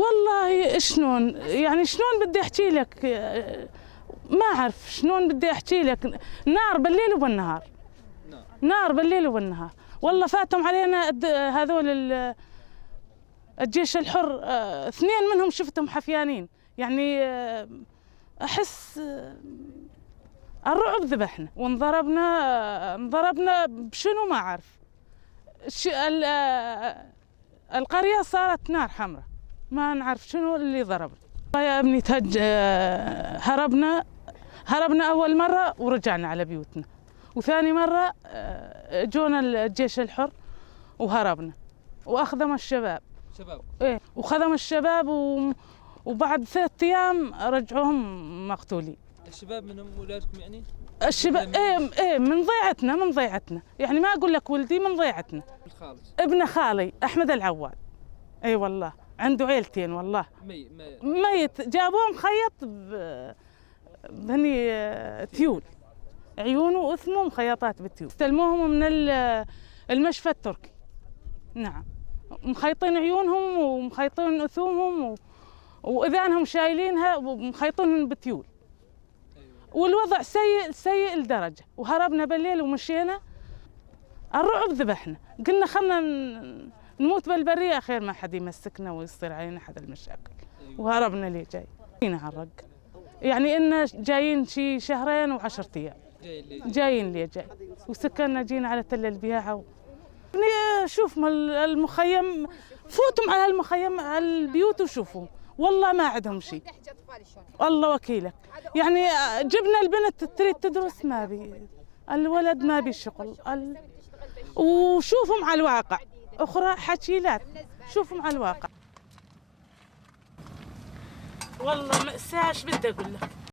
والله شلون يعني شلون بدي احكي لك، ما اعرف شلون بدي احكي لك. نار بالليل وبالنهار، نار بالليل وبالنهار. والله فاتهم علينا هذول الجيش الحر، اثنين منهم شفتهم حفيانين. يعني احس الرعب ذبحنا انضربنا بشنو ما اعرف. القرية صارت نار حمراء، ما نعرف شنو اللي ضربنا. يا ابني هربنا أول مرة ورجعنا على بيوتنا، وثاني مرة جونا الجيش الحر وهربنا وأخذم الشباب. إيه، وخذم الشباب وبعد 3 أيام رجعوهم مقتولين. الشباب منهم أولادكم يعني؟ الشباب إيه من ضيعتنا يعني، ما أقول لك ولدي، من ضيعتنا. ابن خالي أحمد العواد، اي والله عنده عيلتين والله. ميت جابوه مخيط بهني تيول، عيونه واثمه مخيطات بالتيول. استلموهم من المشفى التركي. نعم، مخيطين عيونهم ومخيطين اثومهم واذانهم شايلينها ومخيطينهم بالتيول. والوضع سيء لدرجه. وهربنا بالليل ومشينا، الرعب ذبحنا. قلنا خلنا نموت بالبرية خير ما حد يمسكنا ويصير علينا حد المشاكل. وهربنا ليه جاي هنا على الرق، يعني إن جايين شي 2 و10 أيام. جايين ليه جاي، وسكننا جينا على تل البياعة يعني شوف المخيم، فوتوا على المخيم على البيوت وشوفوا، والله ما عندهم شيء. الله وكيلك، يعني جبنا البنت تريد تدرس ما بي، الولد ما بي شغل، وشوفوا على الواقع. أخرى حكيلات، شوفوا على الواقع. والله مأساة، ايش بدي أقول لك.